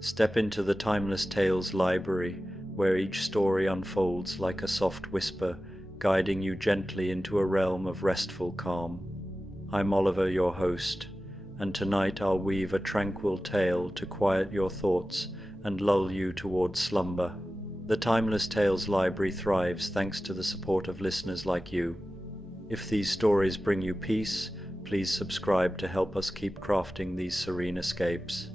Step into the Timeless Tales library, where each story unfolds like a soft whisper, guiding you gently into a realm of restful calm. I'm Oliver, your host, and tonight I'll weave a tranquil tale to quiet your thoughts and lull you towards slumber. The Timeless Tales library thrives thanks to the support of listeners like you. If these stories bring you peace, please subscribe to help us keep crafting these serene escapes.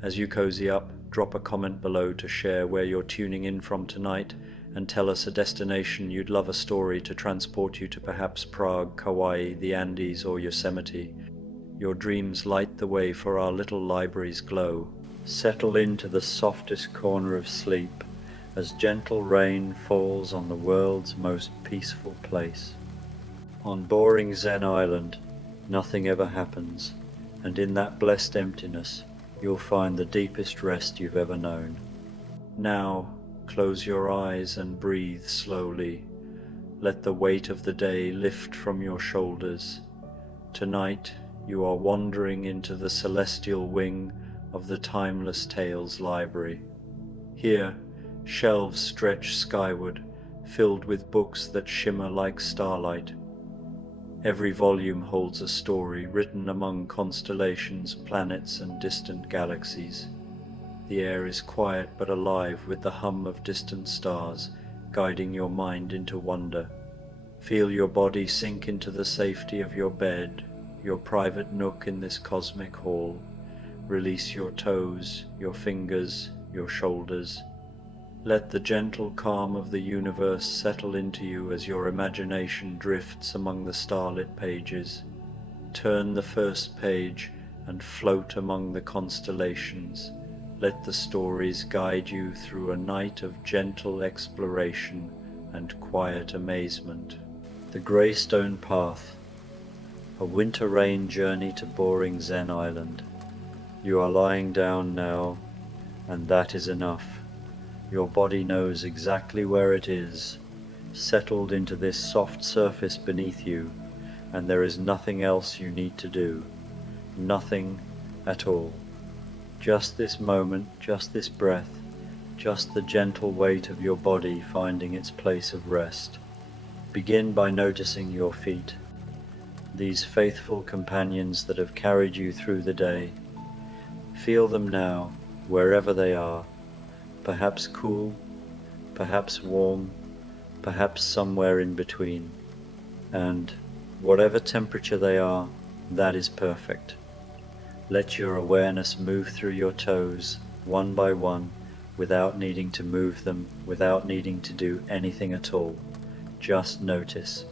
As you cozy up, drop a comment below to share where you're tuning in from tonight and tell us a destination you'd love a story to transport you to, perhaps Prague, Kauai, the Andes, or Yosemite. Your dreams light the way for our little library's glow. Settle into the softest corner of sleep as gentle rain falls on the world's most peaceful place. On boring Zen Island, nothing ever happens, and in that blessed emptiness, you'll find the deepest rest you've ever known. Now, close your eyes and breathe slowly. Let the weight of the day lift from your shoulders. Tonight, you are wandering into the celestial wing of the Timeless Tales library. Here, shelves stretch skyward, filled with books that shimmer like starlight. Every volume holds a story written among constellations, planets, and distant galaxies. The air is quiet but alive with the hum of distant stars, guiding your mind into wonder. Feel your body sink into the safety of your bed, your private nook in this cosmic hall. Release your toes, your fingers, your shoulders. Let the gentle calm of the universe settle into you as your imagination drifts among the starlit pages. Turn the first page and float among the constellations. Let the stories guide you through a night of gentle exploration and quiet amazement. The Greystone Path, a winter rain journey to boring Zen Island. You are lying down now, and that is enough. Your body knows exactly where it is, settled into this soft surface beneath you, and there is nothing else you need to do. Nothing at all. Just this moment, just this breath, just the gentle weight of your body finding its place of rest. Begin by noticing your feet, these faithful companions that have carried you through the day. Feel them now, wherever they are. Perhaps cool, perhaps warm, perhaps somewhere in between. And whatever temperature they are, that is perfect. Let your awareness move through your toes, one by one, without needing to move them, without needing to do anything at all. Just notice.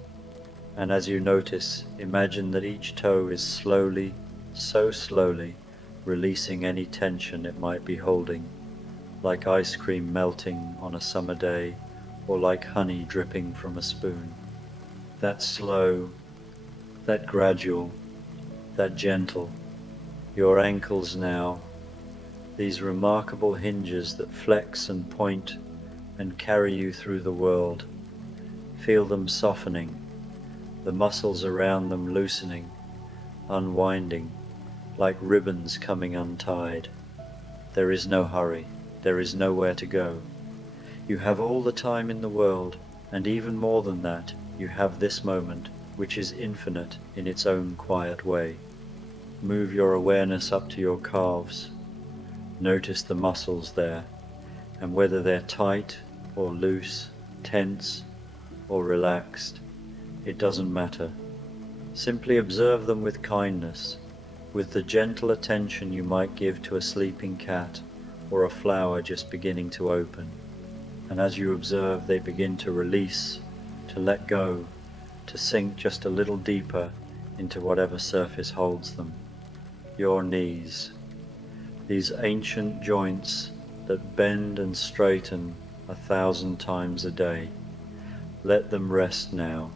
And as you notice, imagine that each toe is slowly, so slowly, releasing any tension it might be holding. Like ice cream melting on a summer day, or like honey dripping from a spoon. That slow, that gradual, that gentle. Your ankles now, these remarkable hinges that flex and point and carry you through the world. Feel them softening, the muscles around them loosening, unwinding, like ribbons coming untied. There is no hurry. There is nowhere to go. You have all the time in the world, and even more than that, you have this moment, which is infinite in its own quiet way. Move your awareness up to your calves. Notice the muscles there, and whether they're tight or loose, tense or relaxed, it doesn't matter. Simply observe them with kindness, with the gentle attention you might give to a sleeping cat or a flower just beginning to open. And as you observe, they begin to release, to let go, to sink just a little deeper into whatever surface holds them. Your knees, these ancient joints that bend and straighten 1,000 times a day. Let them rest now.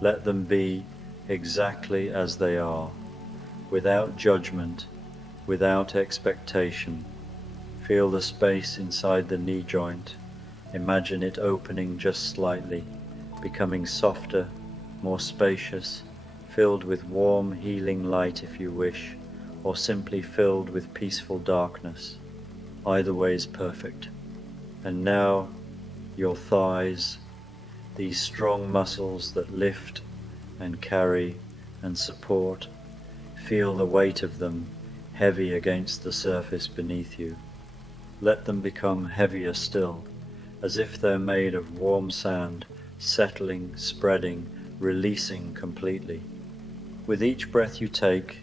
Let them be exactly as they are, without judgment, without expectation. Feel the space inside the knee joint. Imagine it opening just slightly, becoming softer, more spacious, filled with warm, healing light if you wish, or simply filled with peaceful darkness. Either way is perfect. And now your thighs, these strong muscles that lift and carry and support, feel the weight of them heavy against the surface beneath you. Let them become heavier still, as if they're made of warm sand, settling, spreading, releasing completely. With each breath you take,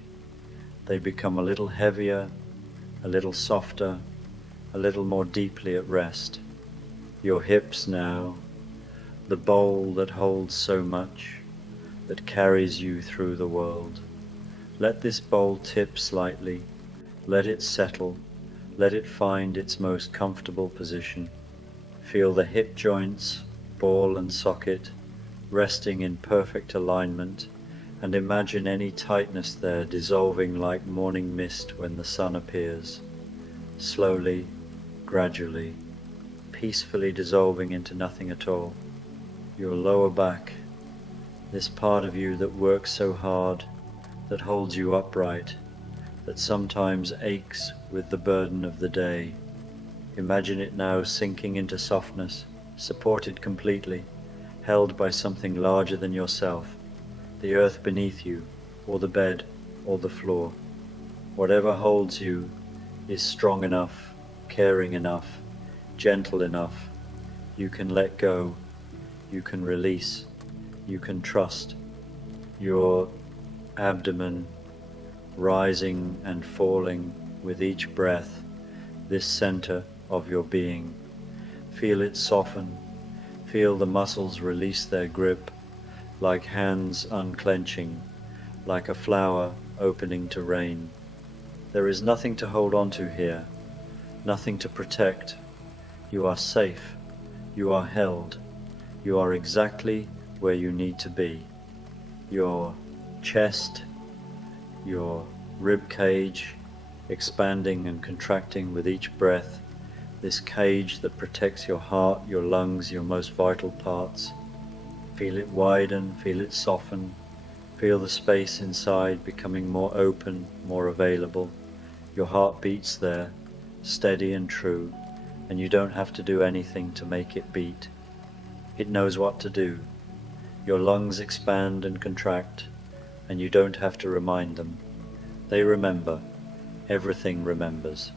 they become a little heavier, a little softer, a little more deeply at rest. Your hips now, the bowl that holds so much, that carries you through the world. Let this bowl tip slightly, let it settle, let it find its most comfortable position. Feel the hip joints, ball and socket, resting in perfect alignment, and imagine any tightness there dissolving like morning mist when the sun appears. Slowly, gradually, peacefully dissolving into nothing at all. Your lower back, this part of you that works so hard, that holds you upright, that sometimes aches with the burden of the day. Imagine it now sinking into softness, supported completely, held by something larger than yourself, the earth beneath you, or the bed, or the floor. Whatever holds you is strong enough, caring enough, gentle enough. You can let go, you can release, you can trust. Your abdomen rising and falling with each breath, this center of your being. Feel it soften, feel the muscles release their grip, like hands unclenching, like a flower opening to rain. There is nothing to hold on to here, nothing to protect. You are safe, you are held, you are exactly where you need to be. Your chest, your rib cage, expanding and contracting with each breath, this cage that protects your heart, your lungs, your most vital parts. Feel it widen, feel it soften, feel the space inside becoming more open, more available. Your heart beats there, steady and true, and you don't have to do anything to make it beat. It knows what to do. Your lungs expand and contract, and you don't have to remind them. They remember. Everything remembers.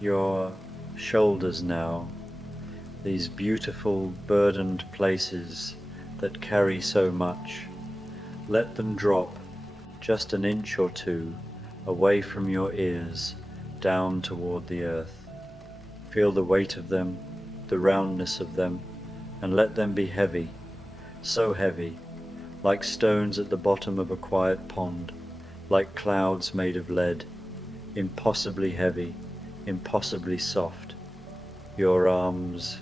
Your shoulders now, these beautiful burdened places that carry so much, let them drop just an inch or two away from your ears, down toward the earth. Feel the weight of them, the roundness of them, and let them be heavy, so heavy, like stones at the bottom of a quiet pond, like clouds made of lead, impossibly heavy, impossibly soft. Your arms,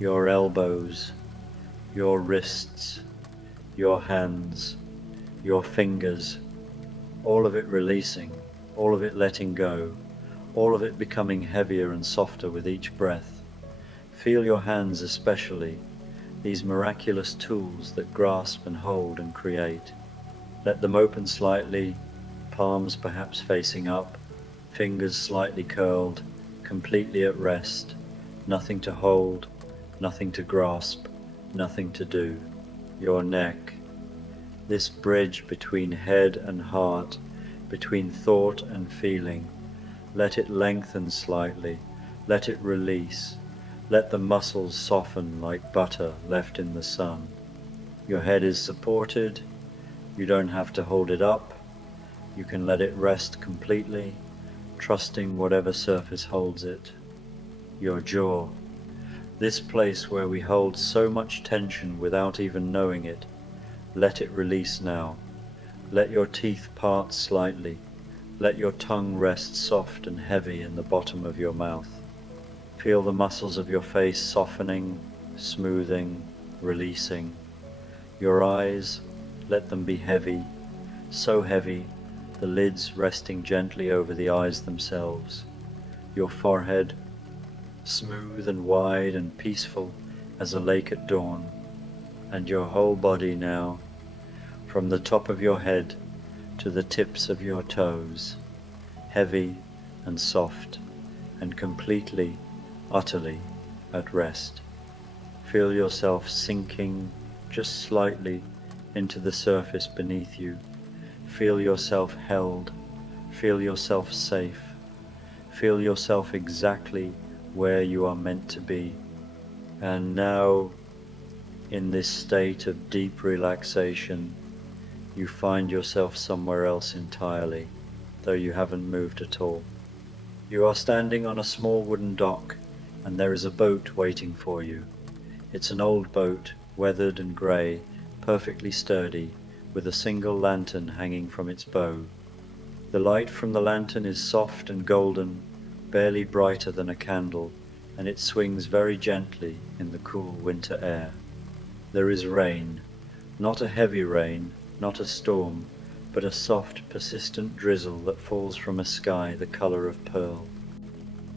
your elbows, your wrists, your hands, your fingers, all of it releasing, all of it letting go, all of it becoming heavier and softer with each breath. Feel your hands especially, these miraculous tools that grasp and hold and create. Let them open slightly, palms perhaps facing up, fingers slightly curled, completely at rest, nothing to hold, nothing to grasp, nothing to do. Your neck, this bridge between head and heart, between thought and feeling, let it lengthen slightly, let it release, let the muscles soften like butter left in the sun. Your head is supported, you don't have to hold it up, you can let it rest completely, trusting whatever surface holds it. Your jaw, this place where we hold so much tension without even knowing it, let it release now. Let your teeth part slightly, let your tongue rest soft and heavy in the bottom of your mouth. Feel the muscles of your face softening, smoothing, releasing. Your eyes, let them be heavy, so heavy, the lids resting gently over the eyes themselves. Your forehead, smooth and wide and peaceful as a lake at dawn. And your whole body now, from the top of your head to the tips of your toes, heavy and soft and completely, utterly at rest. Feel yourself sinking just slightly into the surface beneath you. Feel yourself held. Feel yourself safe. Feel yourself exactly where you are meant to be. And now, in this state of deep relaxation, you find yourself somewhere else entirely, though you haven't moved at all. You are standing on a small wooden dock, and there is a boat waiting for you. It's an old boat, weathered and grey, perfectly sturdy, with a single lantern hanging from its bow. The light from the lantern is soft and golden, barely brighter than a candle, and it swings very gently in the cool winter air. There is rain, not a heavy rain, not a storm, but a soft, persistent drizzle that falls from a sky the colour of pearl.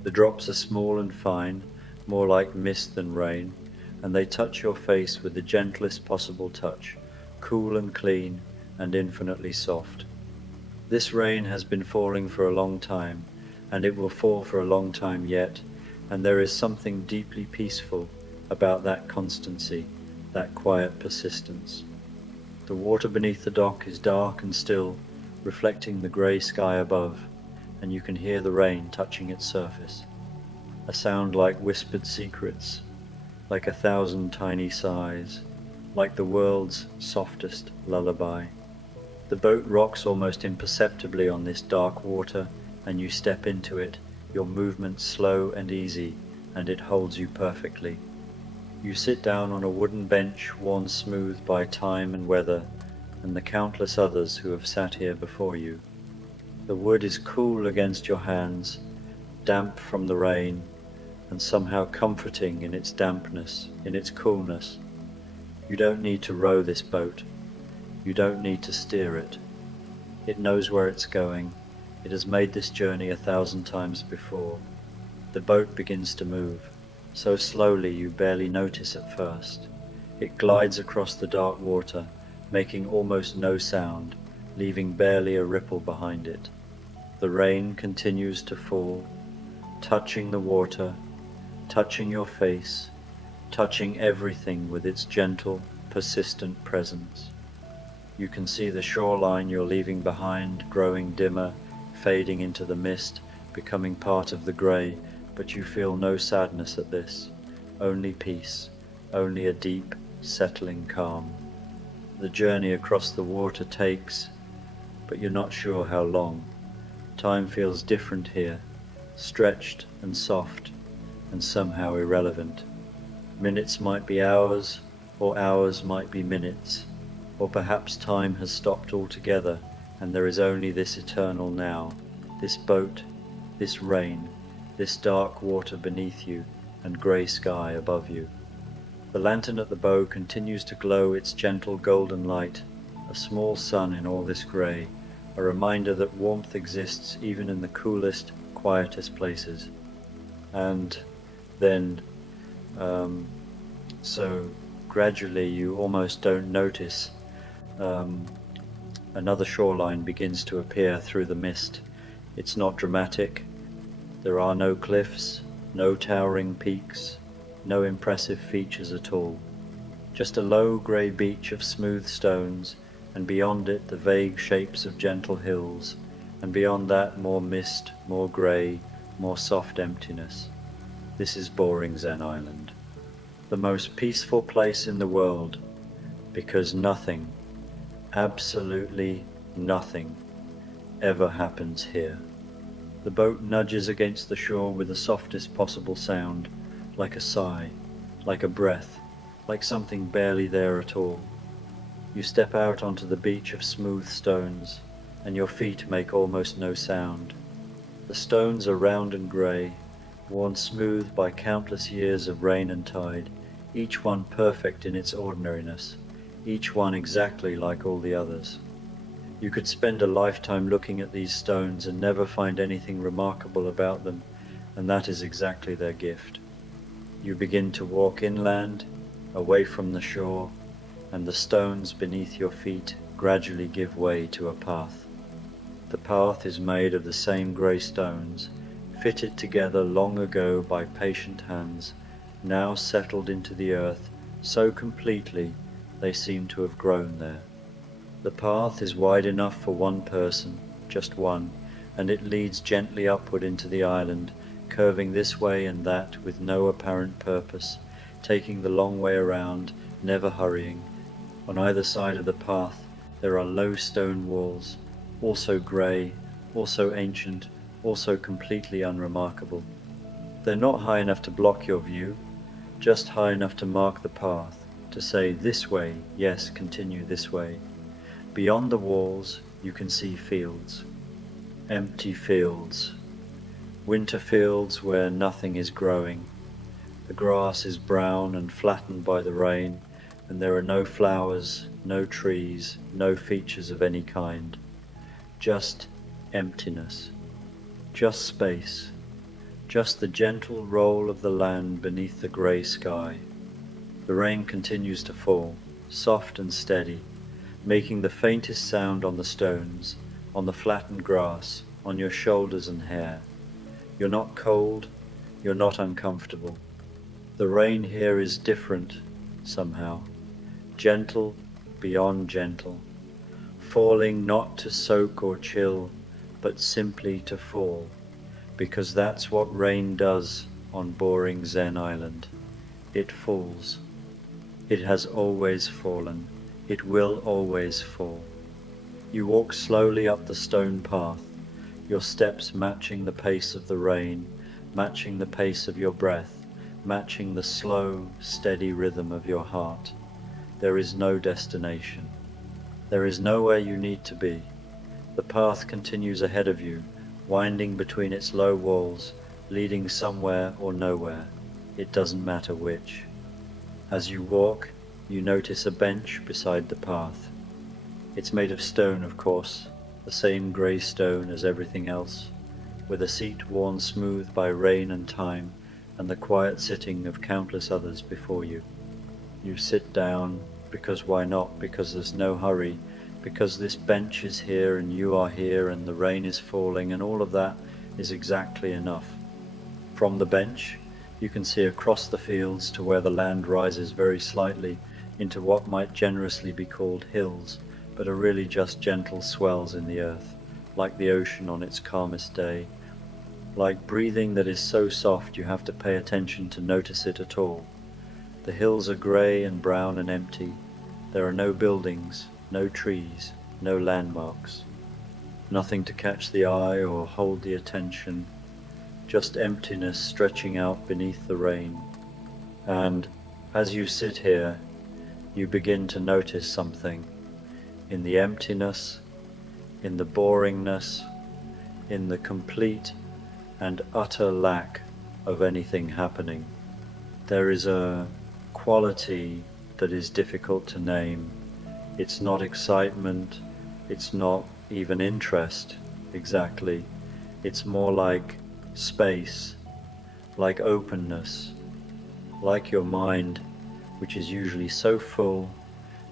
The drops are small and fine, more like mist than rain, and they touch your face with the gentlest possible touch, cool and clean and infinitely soft. This rain has been falling for a long time, and it will fall for a long time yet, and there is something deeply peaceful about that constancy, that quiet persistence. The water beneath the dock is dark and still, reflecting the grey sky above, and you can hear the rain touching its surface. A sound like whispered secrets, like 1,000 tiny sighs, like the world's softest lullaby. The boat rocks almost imperceptibly on this dark water, and you step into it, your movements slow and easy, and it holds you perfectly. You sit down on a wooden bench worn smooth by time and weather, and the countless others who have sat here before you. The wood is cool against your hands, damp from the rain, and somehow comforting in its dampness, in its coolness. You don't need to row this boat. You don't need to steer it. It knows where it's going. It has made this journey 1,000 times before. The boat begins to move, so slowly you barely notice at first. It glides across the dark water, making almost no sound, leaving barely a ripple behind it. The rain continues to fall, touching the water, touching your face, touching everything with its gentle, persistent presence. You can see the shoreline you're leaving behind growing dimmer, fading into the mist, becoming part of the grey, but you feel no sadness at this, only peace, only a deep, settling calm. The journey across the water takes, but you're not sure how long. Time feels different here, stretched and soft, and somehow irrelevant. Minutes might be hours, or hours might be minutes, or perhaps time has stopped altogether, and there is only this eternal now, this boat, this rain, this dark water beneath you, and grey sky above you. The lantern at the bow continues to glow its gentle golden light, a small sun in all this grey, a reminder that warmth exists even in the coolest, quietest places. And then, so gradually you almost don't notice, another shoreline begins to appear through the mist. It's not dramatic. There are no cliffs, no towering peaks, no impressive features at all. Just a low grey beach of smooth stones, and beyond it the vague shapes of gentle hills, and beyond that more mist, more grey, more soft emptiness. This is boring Zen Island. The most peaceful place in the world, because nothing, absolutely nothing, ever happens here. The boat nudges against the shore with the softest possible sound, like a sigh, like a breath, like something barely there at all. You step out onto the beach of smooth stones, and your feet make almost no sound. The stones are round and grey, worn smooth by countless years of rain and tide, each one perfect in its ordinariness, each one exactly like all the others. You could spend a lifetime looking at these stones and never find anything remarkable about them, and that is exactly their gift. You begin to walk inland, away from the shore, and the stones beneath your feet gradually give way to a path. The path is made of the same grey stones, fitted together long ago by patient hands, now settled into the earth so completely they seem to have grown there. The path is wide enough for one person, just one, and it leads gently upward into the island, curving this way and that with no apparent purpose, taking the long way around, never hurrying. On either side of the path there are low stone walls, also grey, also ancient, also completely unremarkable. They're not high enough to block your view, just high enough to mark the path, to say this way, yes, continue this way. Beyond the walls you can see fields, empty fields, winter fields where nothing is growing. The grass is brown and flattened by the rain, and there are no flowers, no trees, no features of any kind. Just emptiness, just space, just the gentle roll of the land beneath the grey sky. The rain continues to fall, soft and steady, making the faintest sound on the stones, on the flattened grass, on your shoulders and hair. You're not cold, you're not uncomfortable. The rain here is different, somehow, gentle beyond gentle, falling not to soak or chill, but simply to fall, because that's what rain does on boring Zen Island. It falls. It has always fallen. It will always fall. You walk slowly up the stone path, your steps matching the pace of the rain, matching the pace of your breath, matching the slow, steady rhythm of your heart. There is no destination. There is nowhere you need to be. The path continues ahead of you, winding between its low walls, leading somewhere or nowhere. It doesn't matter which. As you walk, you notice a bench beside the path. It's made of stone, of course, the same grey stone as everything else, with a seat worn smooth by rain and time, and the quiet sitting of countless others before you. You sit down, because why not? Because there's no hurry, because this bench is here and you are here and the rain is falling, and all of that is exactly enough. From the bench, you can see across the fields to where the land rises very slightly into what might generously be called hills, but are really just gentle swells in the earth, like the ocean on its calmest day, like breathing that is so soft you have to pay attention to notice it at all. The hills are grey and brown and empty. There are no buildings, no trees, no landmarks, nothing to catch the eye or hold the attention, just emptiness stretching out beneath the rain. And as you sit here, you begin to notice something. In the emptiness, in the boringness, in the complete and utter lack of anything happening, there is a quality that is difficult to name. It's not excitement, it's not even interest exactly. It's more like space, like openness, like your mind, which is usually so full,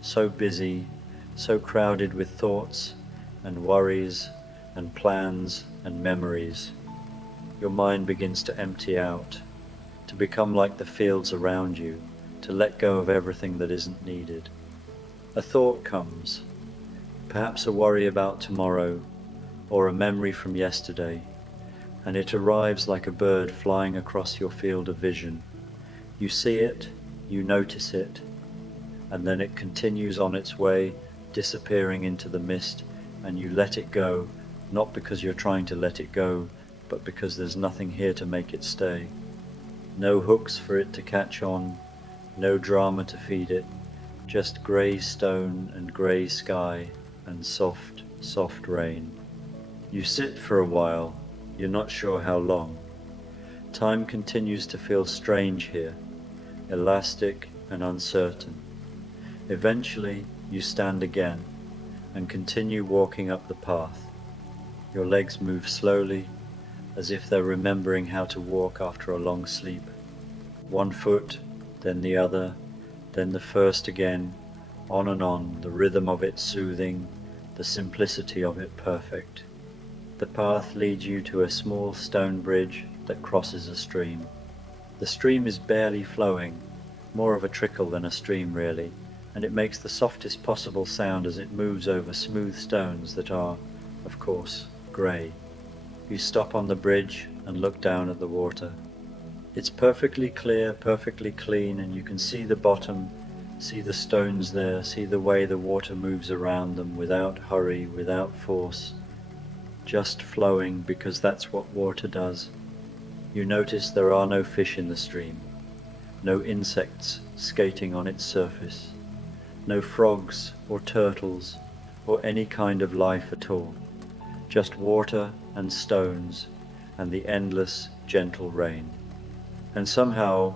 so busy, so crowded with thoughts and worries and plans and memories. Your mind begins to empty out, to become like the fields around you, to let go of everything that isn't needed. A thought comes, perhaps a worry about tomorrow, or a memory from yesterday, and it arrives like a bird flying across your field of vision. You see it, you notice it, and then it continues on its way, disappearing into the mist, and you let it go, not because you're trying to let it go, but because there's nothing here to make it stay. No hooks for it to catch on, no drama to feed it, just grey stone and grey sky and soft, soft rain. You sit for a while, you're not sure how long. Time continues to feel strange here, elastic and uncertain. Eventually you stand again and continue walking up the path. Your legs move slowly, as if they're remembering how to walk after a long sleep. One foot, then the other, then the first again, on, the rhythm of it soothing, the simplicity of it perfect. The path leads you to a small stone bridge that crosses a stream. The stream is barely flowing, more of a trickle than a stream really, and it makes the softest possible sound as it moves over smooth stones that are, of course, grey. You stop on the bridge and look down at the water. It's perfectly clear, perfectly clean, and you can see the bottom, see the stones there, see the way the water moves around them without hurry, without force, just flowing because that's what water does. You notice there are no fish in the stream, no insects skating on its surface, no frogs or turtles or any kind of life at all, just water and stones and the endless, gentle rain. And somehow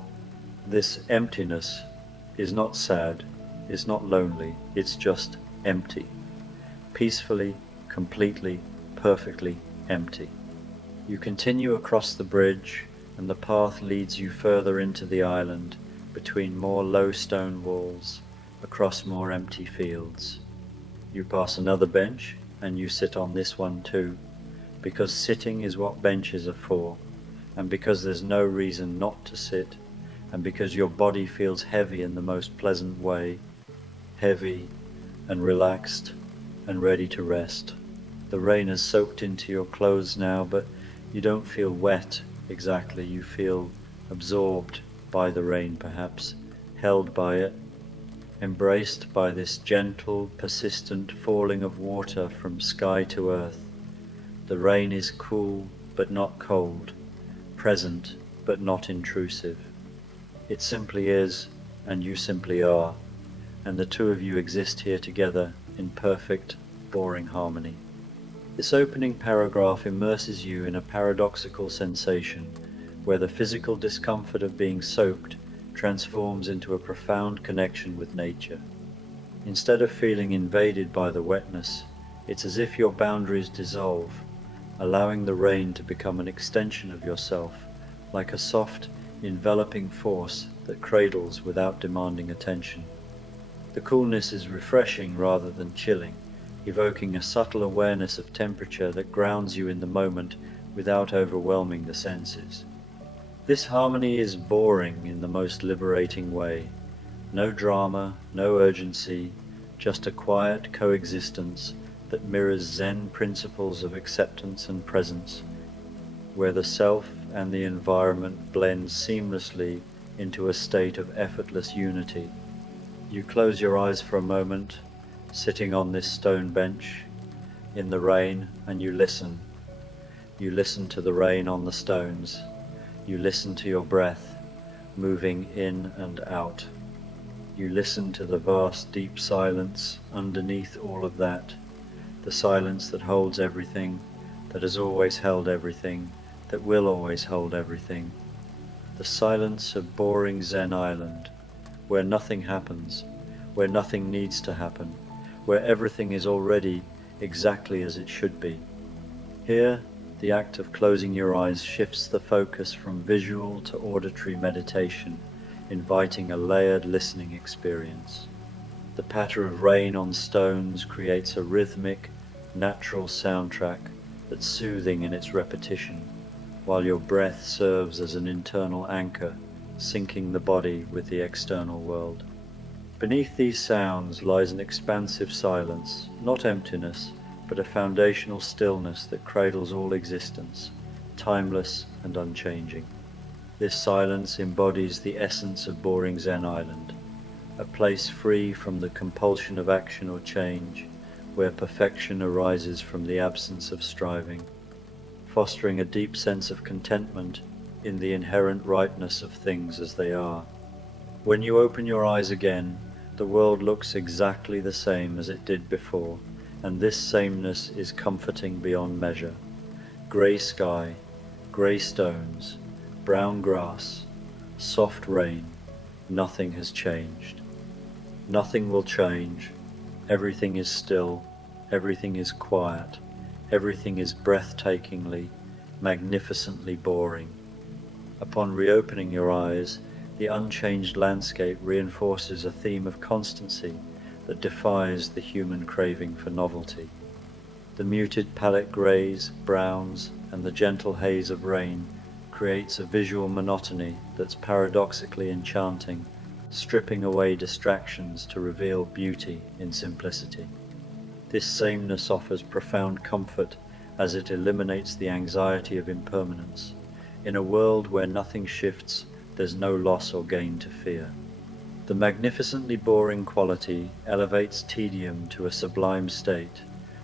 this emptiness is not sad, it's not lonely, it's just empty. Peacefully, completely, perfectly empty. You continue across the bridge and the path leads you further into the island, between more low stone walls, across more empty fields. You pass another bench and you sit on this one too, because sitting is what benches are for, and because there's no reason not to sit, and because your body feels heavy in the most pleasant way, heavy and relaxed and ready to rest. The rain has soaked into your clothes now, but you don't feel wet exactly, you feel absorbed by the rain perhaps, held by it, embraced by this gentle, persistent falling of water from sky to earth. The rain is cool but not cold, present but not intrusive. It simply is, and you simply are, and the two of you exist here together in perfect, boring harmony. This opening paragraph immerses you in a paradoxical sensation, where the physical discomfort of being soaked transforms into a profound connection with nature. Instead of feeling invaded by the wetness, it's as if your boundaries dissolve, allowing the rain to become an extension of yourself, like a soft, enveloping force that cradles without demanding attention. The coolness is refreshing rather than chilling, evoking a subtle awareness of temperature that grounds you in the moment without overwhelming the senses. This harmony is boring in the most liberating way. No drama, no urgency, just a quiet coexistence that mirrors Zen principles of acceptance and presence, where the self and the environment blend seamlessly into a state of effortless unity. You close your eyes for a moment, sitting on this stone bench in the rain, and you listen. You listen to the rain on the stones. You listen to your breath moving in and out. You listen to the vast deep silence underneath all of that, the silence that holds everything, that has always held everything, that will always hold everything. The silence of boring Zen Island, where nothing happens, where nothing needs to happen, where everything is already exactly as it should be. Here, the act of closing your eyes shifts the focus from visual to auditory meditation, inviting a layered listening experience. The patter of rain on stones creates a rhythmic, natural soundtrack that's soothing in its repetition, while your breath serves as an internal anchor, syncing the body with the external world. Beneath these sounds lies an expansive silence, not emptiness, but a foundational stillness that cradles all existence, timeless and unchanging. This silence embodies the essence of boring Zen Island, a place free from the compulsion of action or change, where perfection arises from the absence of striving, fostering a deep sense of contentment in the inherent rightness of things as they are. When you open your eyes again, the world looks exactly the same as it did before, and this sameness is comforting beyond measure. Grey sky, grey stones, brown grass, soft rain, nothing has changed. Nothing will change. Everything is still, everything is quiet, everything is breathtakingly, magnificently boring. Upon reopening your eyes, the unchanged landscape reinforces a theme of constancy that defies the human craving for novelty. The muted palette greys, browns, and the gentle haze of rain creates a visual monotony that's paradoxically enchanting, stripping away distractions to reveal beauty in simplicity. This sameness offers profound comfort as it eliminates the anxiety of impermanence. In a world where nothing shifts, there's no loss or gain to fear. The magnificently boring quality elevates tedium to a sublime state,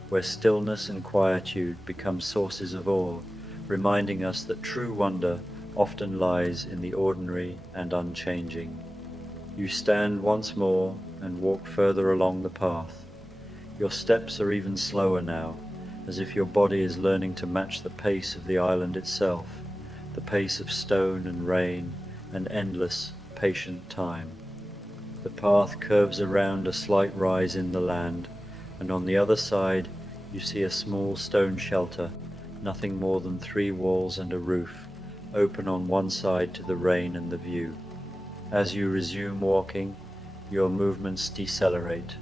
where stillness and quietude become sources of awe, reminding us that true wonder often lies in the ordinary and unchanging. You stand once more and walk further along the path. Your steps are even slower now, as if your body is learning to match the pace of the island itself, the pace of stone and rain and endless, patient time. The path curves around a slight rise in the land, and on the other side you see a small stone shelter, nothing more than 3 walls and a roof, open on one side to the rain and the view. As you resume walking, your movements decelerate,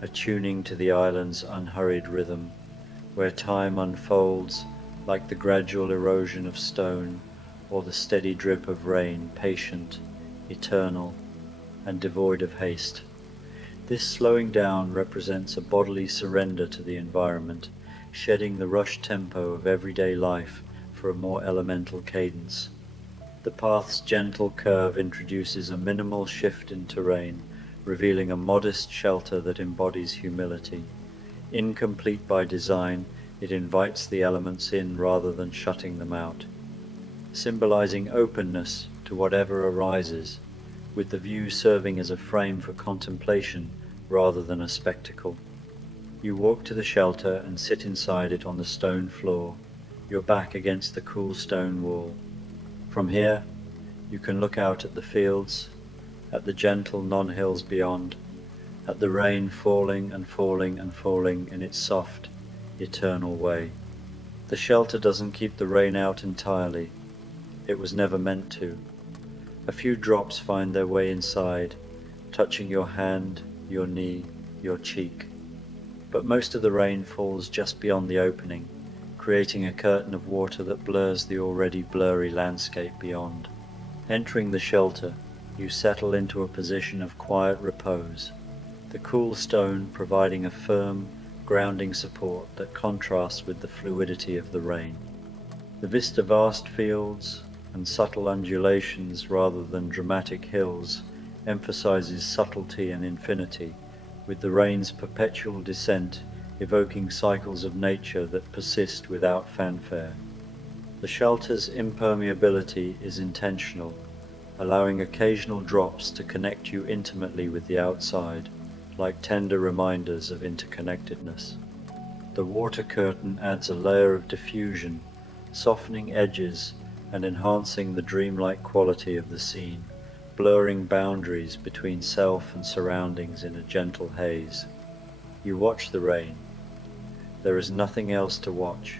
attuning to the island's unhurried rhythm, where time unfolds like the gradual erosion of stone or the steady drip of rain, patient, eternal, and devoid of haste. This slowing down represents a bodily surrender to the environment, shedding the rushed tempo of everyday life for a more elemental cadence. The path's gentle curve introduces a minimal shift in terrain, revealing a modest shelter that embodies humility. Incomplete by design, it invites the elements in rather than shutting them out, symbolizing openness to whatever arises, with the view serving as a frame for contemplation rather than a spectacle. You walk to the shelter and sit inside it on the stone floor, your back against the cool stone wall. From here, you can look out at the fields, at the gentle non-hills beyond, at the rain falling and falling and falling in its soft, eternal way. The shelter doesn't keep the rain out entirely. It was never meant to. A few drops find their way inside, touching your hand, your knee, your cheek. But most of the rain falls just beyond the opening, creating a curtain of water that blurs the already blurry landscape beyond. Entering the shelter, you settle into a position of quiet repose, the cool stone providing a firm, grounding support that contrasts with the fluidity of the rain. The vista vast fields and subtle undulations rather than dramatic hills emphasizes subtlety and infinity, with the rain's perpetual descent evoking cycles of nature that persist without fanfare. The shelter's impermeability is intentional, allowing occasional drops to connect you intimately with the outside, like tender reminders of interconnectedness. The water curtain adds a layer of diffusion, softening edges and enhancing the dreamlike quality of the scene, blurring boundaries between self and surroundings in a gentle haze. You watch the rain. There is nothing else to watch.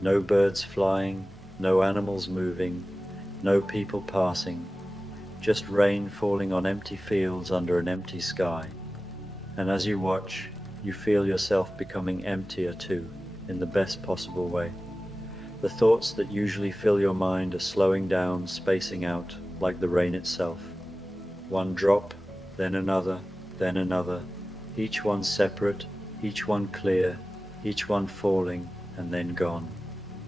No birds flying, no animals moving, no people passing, just rain falling on empty fields under an empty sky. And as you watch, you feel yourself becoming emptier too, in the best possible way. The thoughts that usually fill your mind are slowing down, spacing out, like the rain itself. One drop, then another, each one separate, each one clear, each one falling and then gone.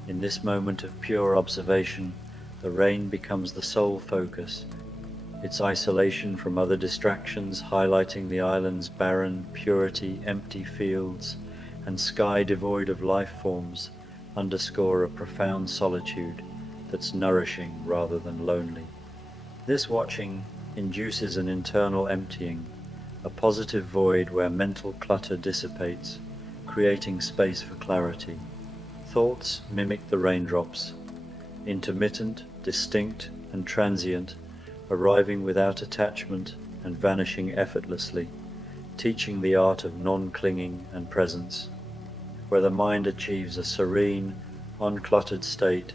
In this moment of pure observation, the rain becomes the sole focus, its isolation from other distractions highlighting the island's barren purity, empty fields, and sky devoid of life forms underscore a profound solitude that's nourishing rather than lonely. This watching induces an internal emptying, a positive void where mental clutter dissipates, creating space for clarity. Thoughts mimic the raindrops, intermittent, distinct, and transient, arriving without attachment and vanishing effortlessly, teaching the art of non-clinging and presence, where the mind achieves a serene, uncluttered state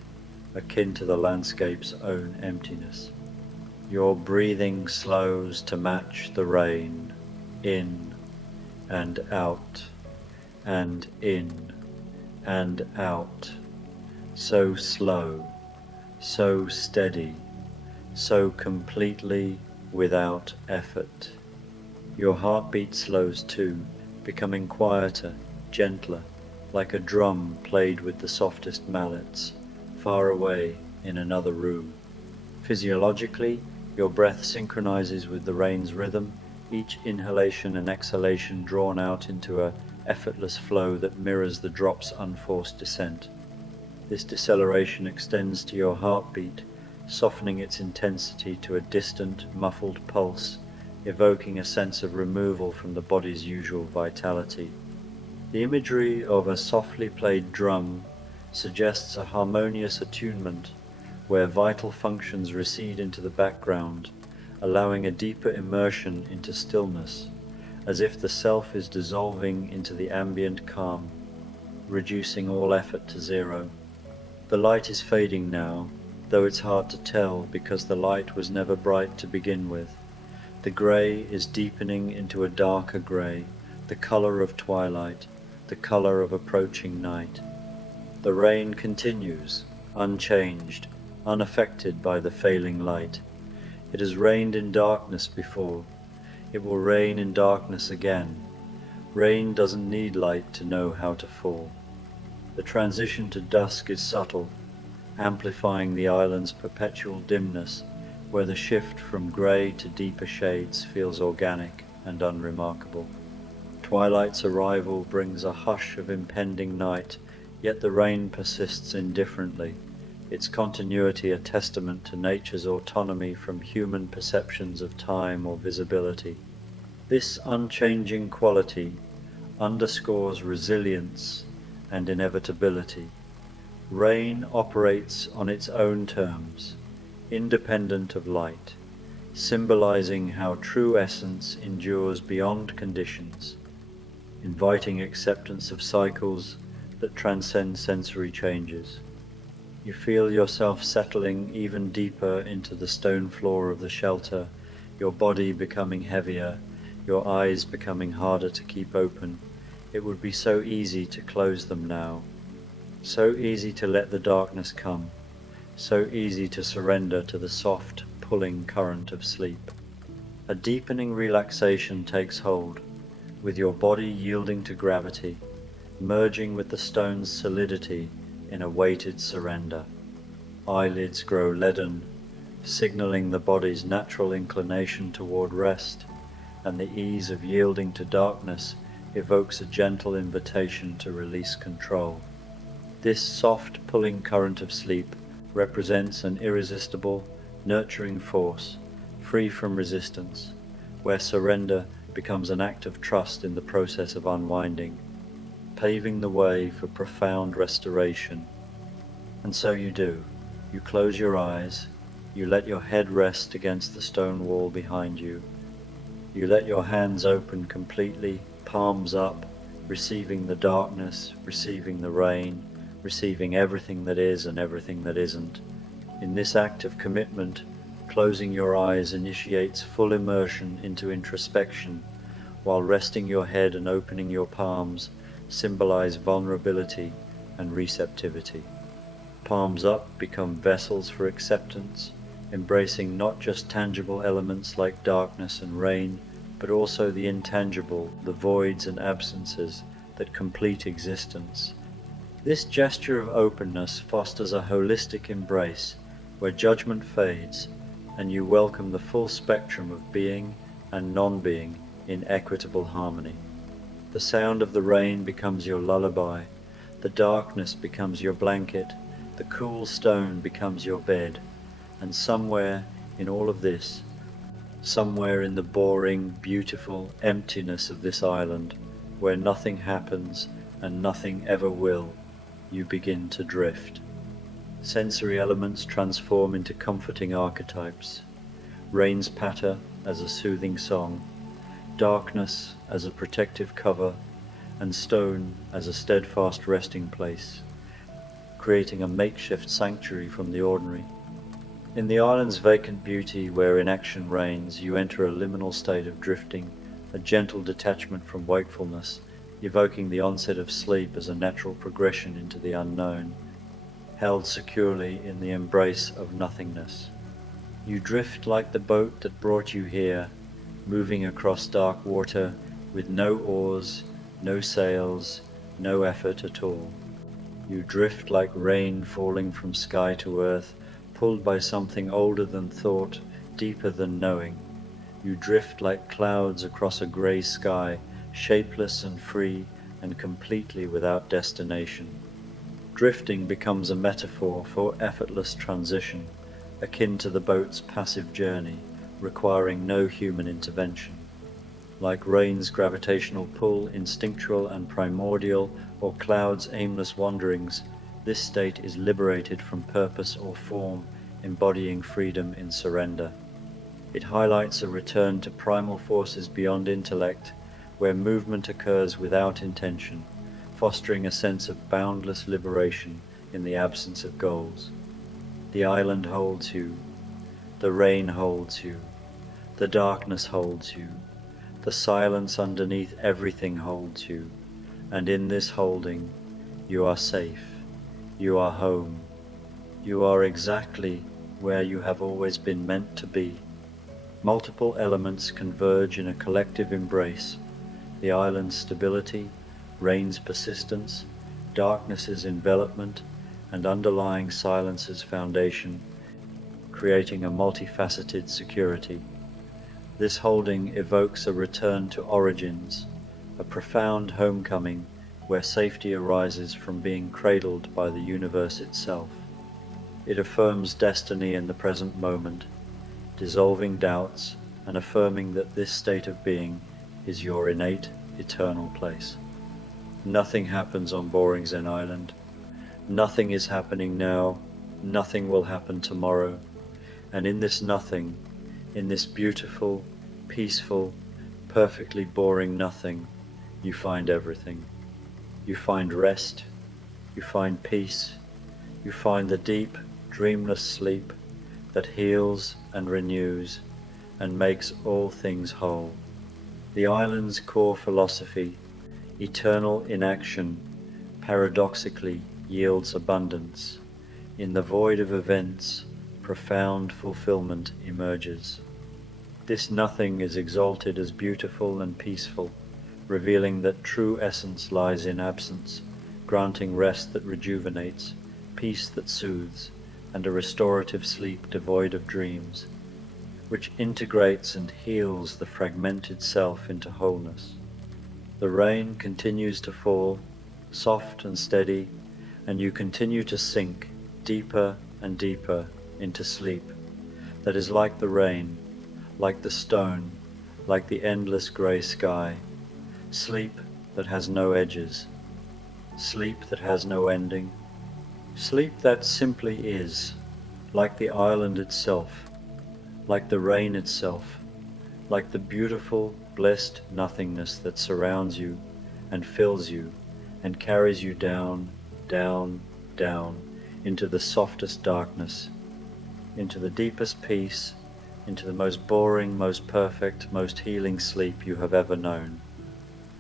akin to the landscape's own emptiness. Your breathing slows to match the rain, in and out and in and out, so slow, so steady, so completely without effort. Your heartbeat slows too, becoming quieter, gentler, like a drum played with the softest mallets, far away in another room. Physiologically, your breath synchronizes with the rain's rhythm, each inhalation and exhalation drawn out into an effortless flow that mirrors the drop's unforced descent. This deceleration extends to your heartbeat, softening its intensity to a distant, muffled pulse, evoking a sense of removal from the body's usual vitality. The imagery of a softly played drum suggests a harmonious attunement where vital functions recede into the background, allowing a deeper immersion into stillness, as if the self is dissolving into the ambient calm, reducing all effort to zero. The light is fading now, though it's hard to tell because the light was never bright to begin with. The grey is deepening into a darker grey, the colour of twilight, the colour of approaching night. The rain continues, unchanged, unaffected by the failing light. It has rained in darkness before. It will rain in darkness again. Rain doesn't need light to know how to fall. The transition to dusk is subtle, amplifying the island's perpetual dimness, where the shift from grey to deeper shades feels organic and unremarkable. Twilight's arrival brings a hush of impending night, yet the rain persists indifferently, its continuity a testament to nature's autonomy from human perceptions of time or visibility. This unchanging quality underscores resilience and inevitability. Rain operates on its own terms, independent of light, symbolizing how true essence endures beyond conditions, inviting acceptance of cycles that transcend sensory changes. You feel yourself settling even deeper into the stone floor of the shelter, your body becoming heavier, your eyes becoming harder to keep open. It would be so easy to close them now, so easy to let the darkness come, so easy to surrender to the soft, pulling current of sleep. A deepening relaxation takes hold, with your body yielding to gravity, merging with the stone's solidity in a weighted surrender. Eyelids grow leaden, signaling the body's natural inclination toward rest, and the ease of yielding to darkness evokes a gentle invitation to release control. This soft, pulling current of sleep represents an irresistible, nurturing force, free from resistance, where surrender becomes an act of trust in the process of unwinding, paving the way for profound restoration. And so you do. You close your eyes, you let your head rest against the stone wall behind you. You let your hands open completely, palms up, receiving the darkness, receiving the rain, receiving everything that is and everything that isn't. In this act of commitment, closing your eyes initiates full immersion into introspection, while resting your head and opening your palms symbolize vulnerability and receptivity. Palms up become vessels for acceptance, embracing not just tangible elements like darkness and rain, but also the intangible, the voids and absences that complete existence. This gesture of openness fosters a holistic embrace where judgment fades and you welcome the full spectrum of being and non-being in equitable harmony. The sound of the rain becomes your lullaby, the darkness becomes your blanket, the cool stone becomes your bed, and somewhere in all of this, somewhere in the boring, beautiful emptiness of this island, where nothing happens and nothing ever will, you begin to drift. Sensory elements transform into comforting archetypes. Rain's patter as a soothing song, darkness as a protective cover, and stone as a steadfast resting place, creating a makeshift sanctuary from the ordinary. In the island's vacant beauty, where inaction reigns, you enter a liminal state of drifting, a gentle detachment from wakefulness, evoking the onset of sleep as a natural progression into the unknown, held securely in the embrace of nothingness. You drift like the boat that brought you here, moving across dark water with no oars, no sails, no effort at all. You drift like rain falling from sky to earth, pulled by something older than thought, deeper than knowing. You drift like clouds across a grey sky, shapeless and free and completely without destination. Drifting becomes a metaphor for effortless transition, akin to the boat's passive journey, requiring no human intervention. Like rain's gravitational pull, instinctual and primordial, or clouds' aimless wanderings, this state is liberated from purpose or form, embodying freedom in surrender. It highlights a return to primal forces beyond intellect, where movement occurs without intention, fostering a sense of boundless liberation in the absence of goals. The island holds you, the rain holds you, the darkness holds you, the silence underneath everything holds you, and in this holding, you are safe, you are home, you are exactly where you have always been meant to be. Multiple elements converge in a collective embrace: the island's stability, rain's persistence, darkness's envelopment, and underlying silence's foundation, creating a multifaceted security. This holding evokes a return to origins, a profound homecoming where safety arises from being cradled by the universe itself. It affirms destiny in the present moment, dissolving doubts and affirming that this state of being is your innate, eternal place. Nothing happens on Boring Zen Island. Nothing is happening now, nothing will happen tomorrow, and in this nothing, in this beautiful, peaceful, perfectly boring nothing, you find everything. You find rest, you find peace, you find the deep, dreamless sleep that heals and renews and makes all things whole. The island's core philosophy, eternal inaction, paradoxically yields abundance. In the void of events, profound fulfillment emerges. This nothing is exalted as beautiful and peaceful, revealing that true essence lies in absence, granting rest that rejuvenates, peace that soothes, and a restorative sleep devoid of dreams, which integrates and heals the fragmented self into wholeness. The rain continues to fall, soft and steady, and you continue to sink deeper and deeper into sleep that is like the rain, like the stone, like the endless grey sky, sleep that has no edges, sleep that has no ending, sleep that simply is, like the island itself, like the rain itself, like the beautiful, blessed nothingness that surrounds you and fills you and carries you down, down, down into the softest darkness, into the deepest peace, into the most boring, most perfect, most healing sleep you have ever known.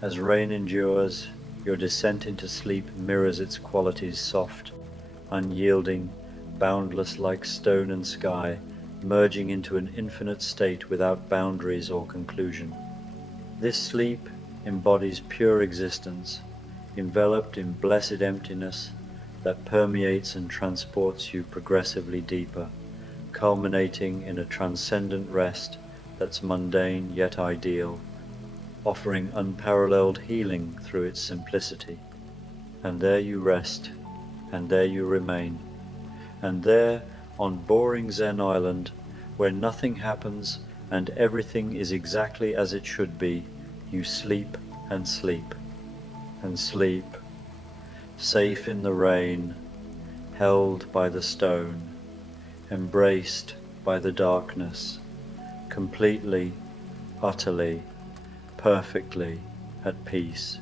As rain endures, your descent into sleep mirrors its qualities: soft, unyielding, boundless like stone and sky, merging into an infinite state without boundaries or conclusion. This sleep embodies pure existence, enveloped in blessed emptiness that permeates and transports you progressively deeper, culminating in a transcendent rest that's mundane yet ideal, offering unparalleled healing through its simplicity. And there you rest, and there you remain, and there on Boring Zen Island, where nothing happens and everything is exactly as it should be, you sleep and sleep and sleep, safe in the rain, held by the stone, embraced by the darkness, completely, utterly, perfectly at peace.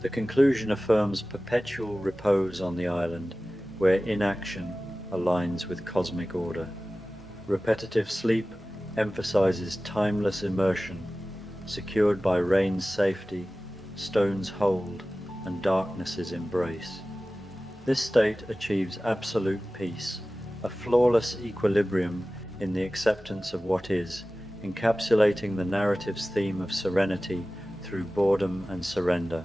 The conclusion affirms perpetual repose on the island, where inaction aligns with cosmic order. Repetitive sleep emphasizes timeless immersion, secured by rain's safety, stones hold, and darknesses embrace. This state achieves absolute peace, a flawless equilibrium in the acceptance of what is, encapsulating the narrative's theme of serenity through boredom and surrender.